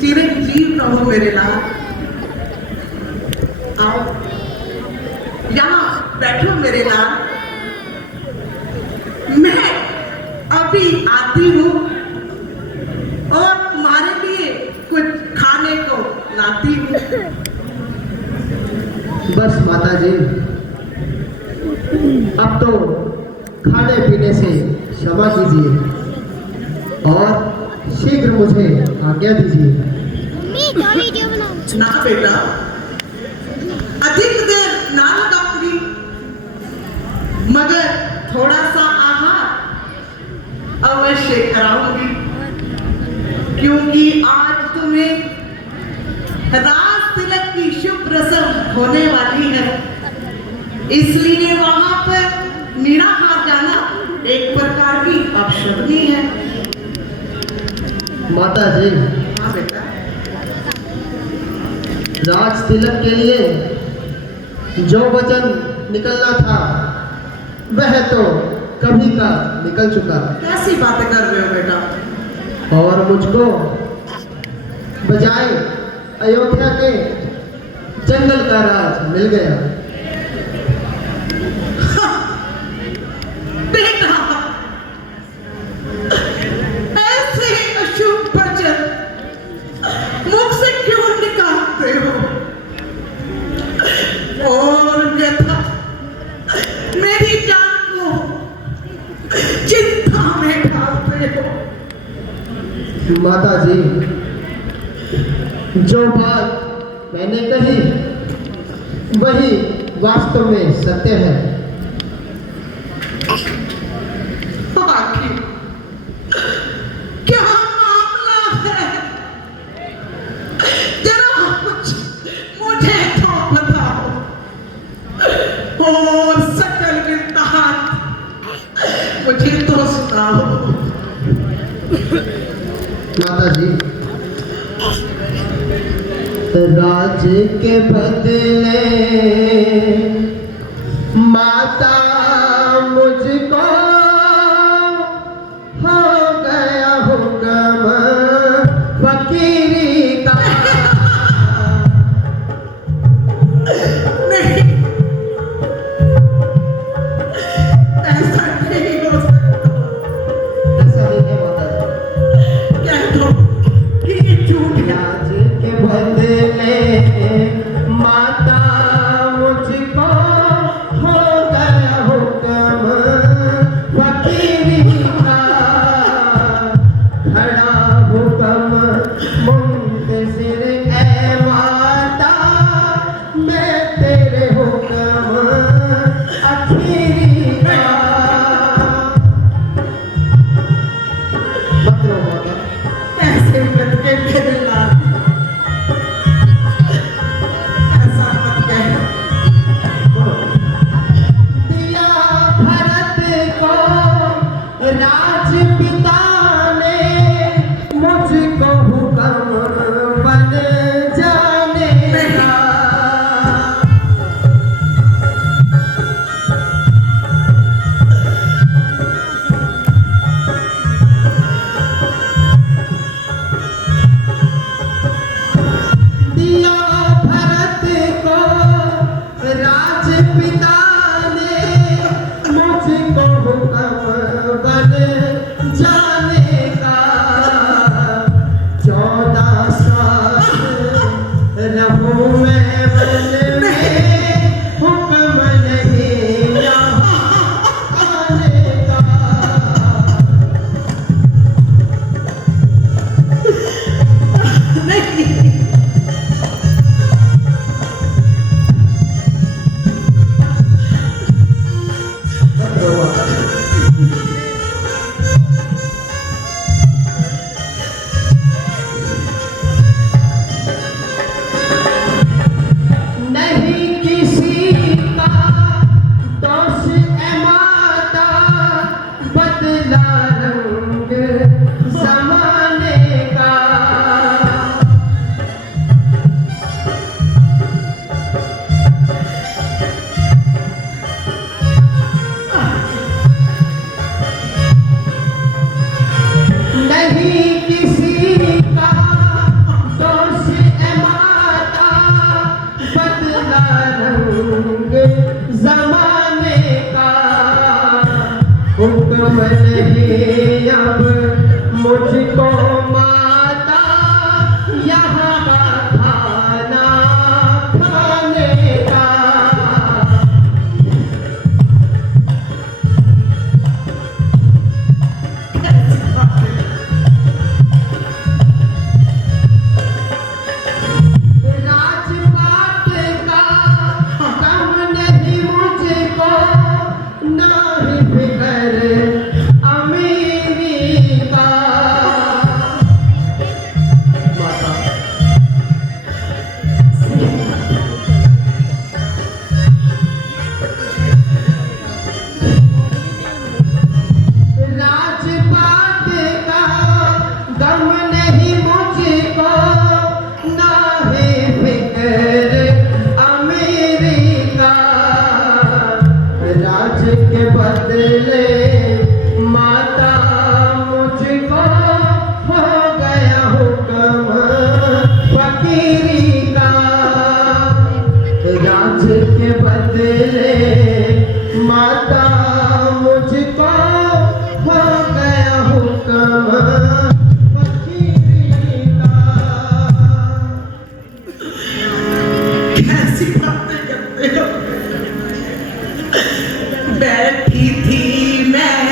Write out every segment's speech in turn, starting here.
चिरंजीव रहो मेरे लाल। आओ यहाँ बैठो मेरे लाल। मैं अभी आती हूँ और तुम्हारे लिए कुछ खाने को लाती हूँ। बस माता जी, अब तो खाने पीने से क्षमा कीजिए और शीघ्र मुझे आज्ञा दीजिए। ना बेटा, अधिक देर ना लगाऊंगी, मगर थोड़ा सा आहार अवश्य कराऊंगी, क्योंकि आज तुम्हें राज तिलक की शुभ रस्म होने वाली है। इसलिए वहां पर निराहार जाना एक प्रकार की अपशकुनी है। माता जी, हाँ बेटा, राज तिलक के लिए जो वचन निकलना था वह तो कभी का निकल चुका। कैसी बातें कर रहे हो बेटा? और मुझको बजाय अयोध्या के जंगल का राज मिल गया। बेटा, ऐसे अशुभ वचन मुख से क्यों निकालते हो और व्यथा मेरी जान को चिंता में डालते हो? माता जी, जो बात मैंने कही वही वास्तव में सत्य है। आखिर क्या मामला है? जरा कुछ मुझे तो बताओ और सकल वृत्तांत मुझे तो सुनाओ। माता जी, राज के बदले माता मुझको हो गया हुक्म फकीरी का। नहीं, ऐसा नहीं हो सकता। ऐसा नहीं है माता जी। कह दो कि ये झूठ है। राज के बदले माता मुझको हो गया हुक्म फकीरी का। खड़ा हुक्म मुंतज़िर ए माता, मैं तेरे हुक्म आखिरी का। मत रो माता। ऐसे मत के मेरे लाल, ऐसा मत कह। दिया भरत को जा रंग जमाने का। नहीं किसी का दोष है माता, बदला रंग जमाने का। हुक्म नहीं अब मुझको माता, यहाँ का खाना खाने का। राजपाट का गम नहीं मुझको, ना ही फिक्र अमीरी का। माता राजपाट का गम नहीं मुझको, ना ही फिक्र अमीरी का। राज के बदले माता मुझको हो गया हुक्म फकीरी का। राज के बदले माता मुझको हो गया हुक्म फकीरी का। कैसी बातें करते हो। बैठी थी मैं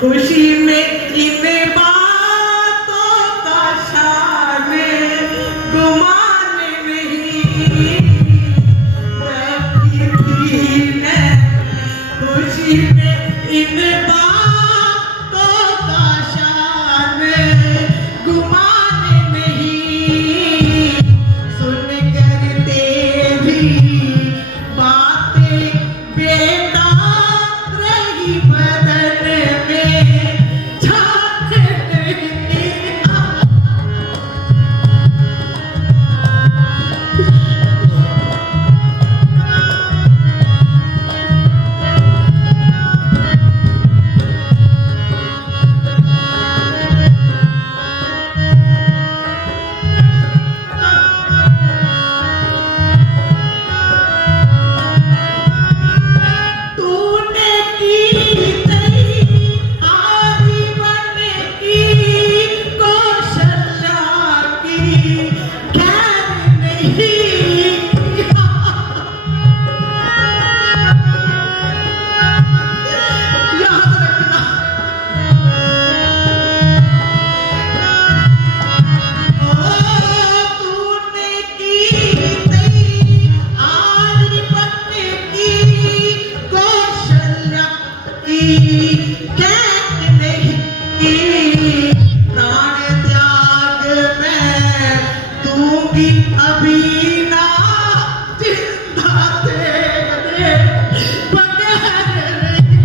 खुशी में इन बातों का शान गुमान नहीं। बैठी थी मैं खुशी में इन बातों का शान गुमान नहीं। सुन कर तेरी बातें बेटा रही बदन में झांक नहीं। तूने की तैयारी बन की कौशल्या की खैर नहीं। याद रखना। तूने की तैयारी बन की कौशल्या की खैर नहीं। प्राण त्याग मैं दूंगी अभी ना, जिंदा तेरे बगैर नहीं।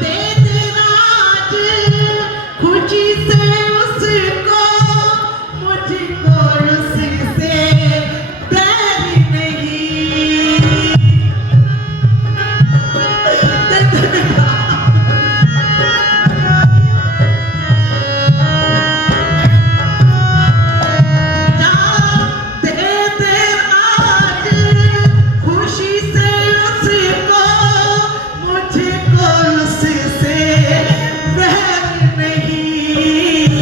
तेज राज खुशी से उसको, मुझको उससे बैर नहीं। खुशी से उसको, मुझको उससे बैर नहीं।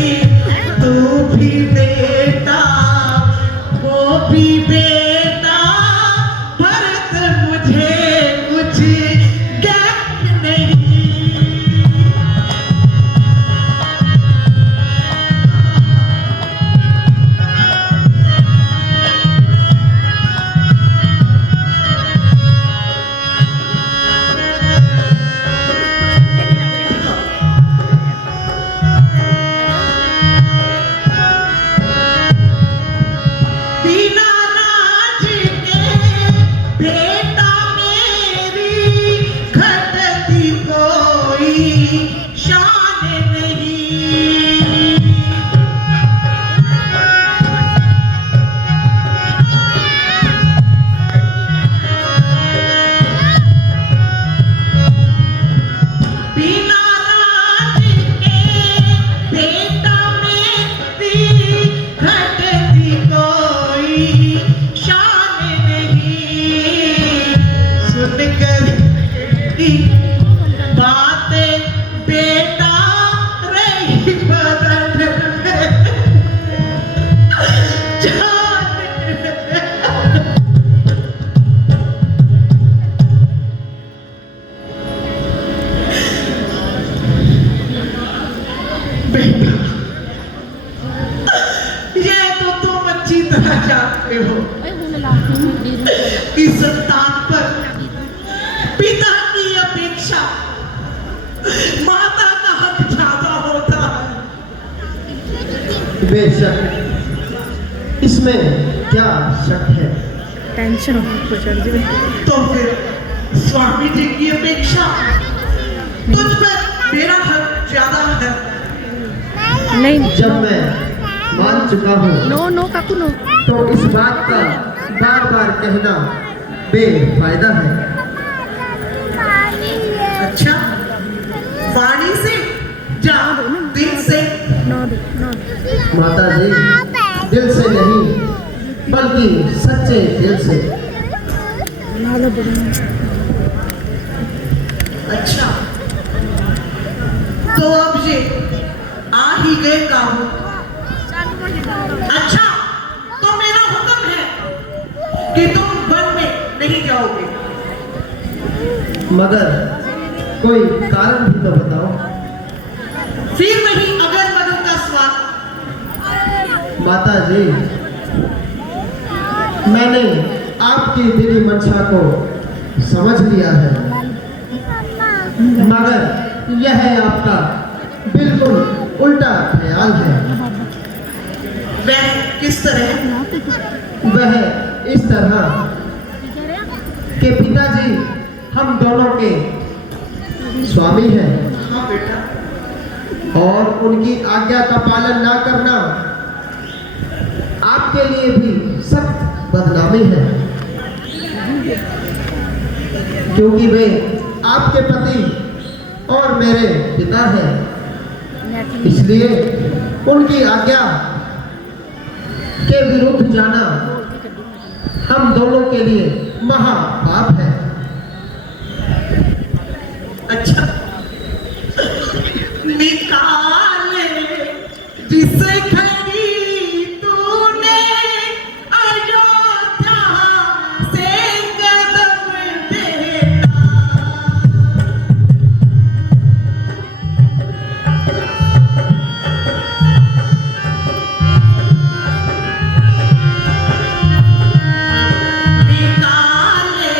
बेटा, ये तो तुम अच्छी तरह जानते हो कि संतान पर पिता की अपेक्षा माता का हक ज्यादा होता है। बेशक, इसमें क्या शक है। टेंशन हो चढ़ जी तो फिर स्वामी जी की अपेक्षा तुझ पर मेरा हक ज्यादा है। नहीं जब मैं मान चुका हूँ नो नो काकू नो तो इस बात का बार बार कहना बेफायदा है। अच्छा, वाणी से जा दिल से। नो दे नो दे माता जी, दिल से नहीं बल्कि सच्चे दिल से। ना लो दे अच्छा, तो अब ये आ ही गए काबू। अच्छा, तो मेरा हुक्म है कि तुम वन में नहीं जाओगे। मगर कोई कारण भी तो बताओ। फिर वही अगर मगर का स्वाद। माता जी, मैंने आपकी दिली मंशा को समझ लिया है, मगर यह आपका बिल्कुल उल्टा ख्याल है। वह किस तरह? वह इस तरह कि पिताजी हम दोनों के स्वामी हैं हाँ बेटा, और उनकी आज्ञा का पालन ना करना आपके लिए भी सख्त बदनामी है, क्योंकि वे आपके पति और मेरे पिता हैं। इसलिए उनकी आज्ञा के विरुद्ध जाना हम दोनों के लिए महापाप है। अच्छा, निकाले जिसे खड़ी तूने अयोध्या से कदम बेटा। निकाले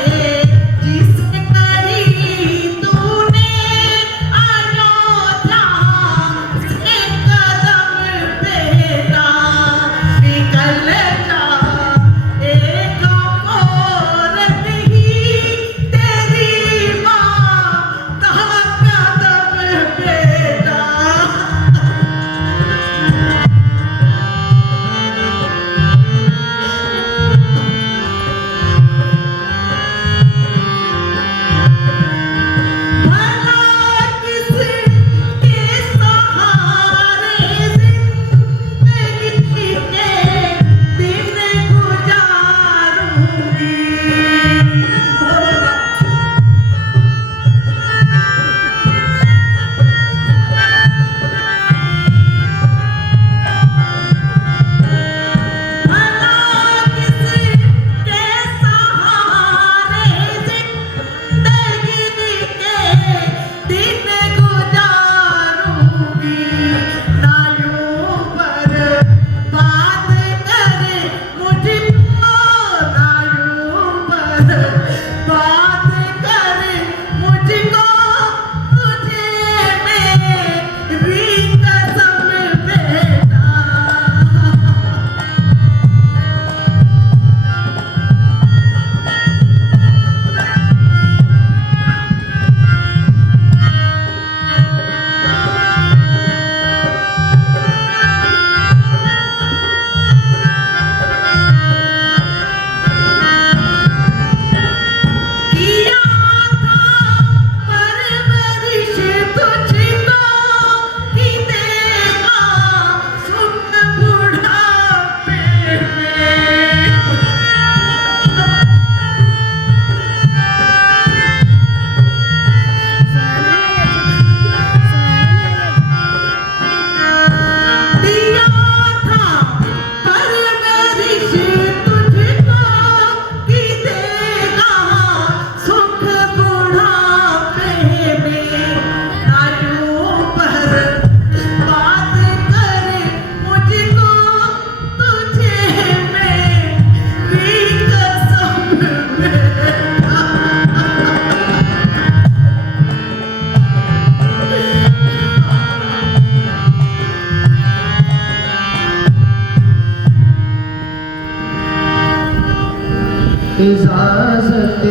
इजाजत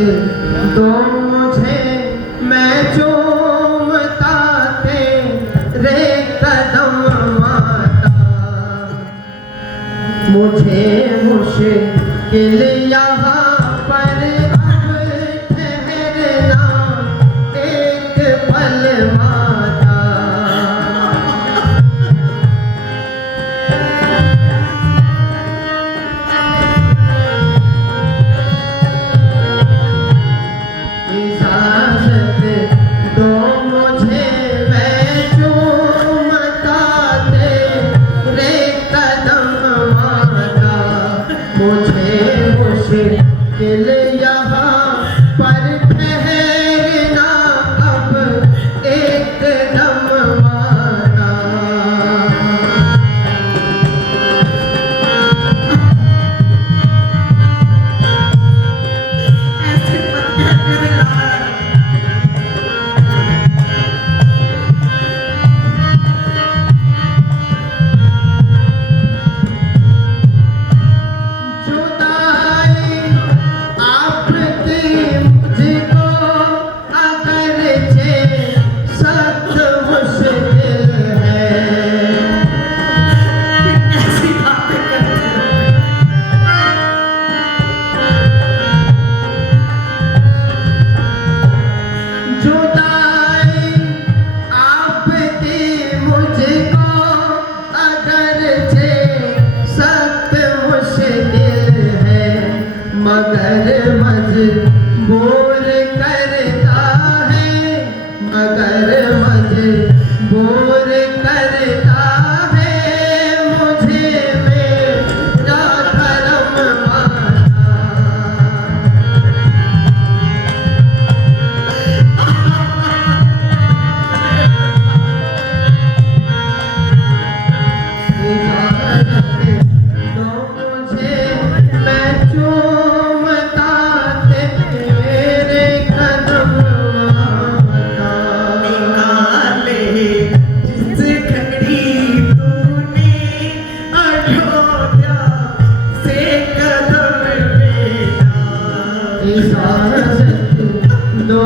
दो मुझे मैं चूमता तेरे कदम माता मुझे मुश्किल यहाँ पर अब ठहरना एक पल माता इजाजत दो मुझे मैं चूमता तेरे कदम माता मुझे मुश्किल यहाँ पर ठहरना अब एक दम माता ऐसे मत करना। जुदाई आपकी मुझको अगरचे सख्त मुश्किल है ऐसी बातें करते हो। जुदाई आपकी मुझको अगरचे सख्त मुश्किल है मगर मजबूर करता है मगर मजबूर करता है मुझे मेरा करम माता इजाजत दो मुझे मैं चूमता तेरे कदम माता निकाले जिस घड़ी तूने अयोध्या से कदम मेरा। इजाजत दो